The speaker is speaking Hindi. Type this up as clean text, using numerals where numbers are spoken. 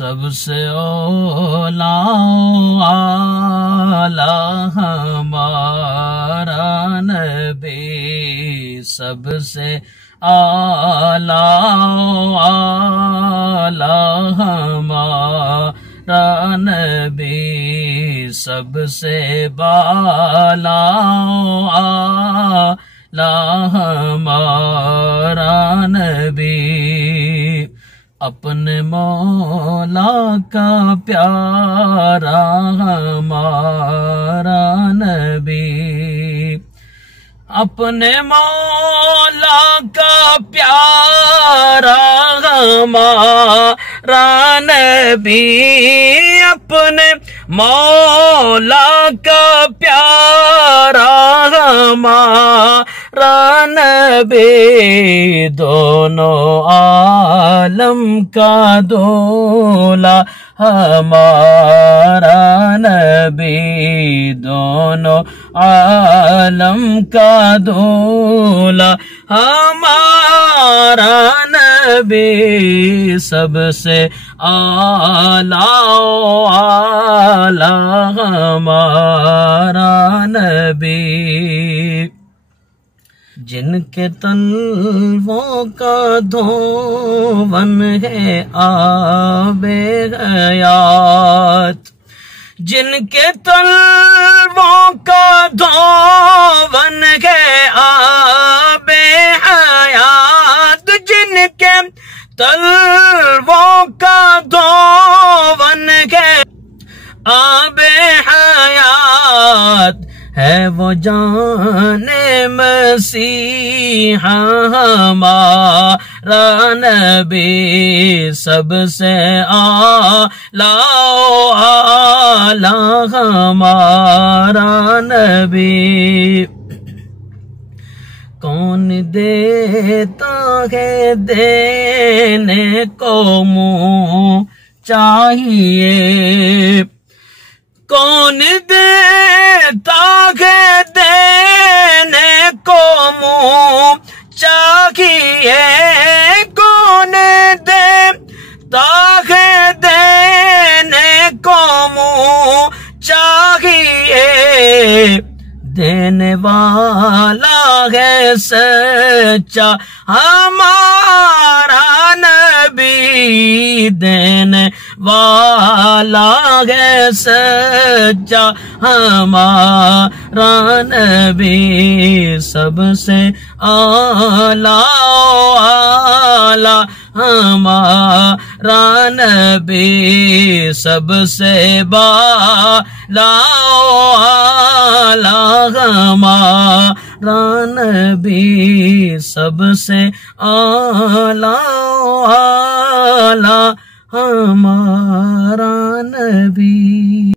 सबसे औला आला हमारा नबी, सबसे आला आला हमारा नबी, सबसे बाला आला हमारा नबी। अपने मौला का प्यारा हमारा नबी, अपने मौला का प्यारा हमारा नबी, अपने मौला का प्यारा हमारा नबी, दोनों आलम का दूल्हा हमारा नबी, दोनों आलम का दूल्हा हमारा नबी, सबसे आला आला हमारा नबी। जिनके तलवों का धोवन है आबे हयात, जिनके तलवों का धोवन है आबे हयात, जिनके तलवों का धोवन है आबे हयात, है वो जाने मसीहा हमारा नबी, सबसे आला आला हमारा नबी। कौन देता है देने को मुँह चाहिए, कौन देता है देने को मुँह चाहिए, कौन देता है देने को मुँह चाहिए, देने वाला है सच्चा हमारा नबी, देने वाला है सच्चा हमारा नबी, सबसे आला आला हमारा नबी, सबसे बाला आला हमारा नबी, सबसे आला आला हमारा नबी।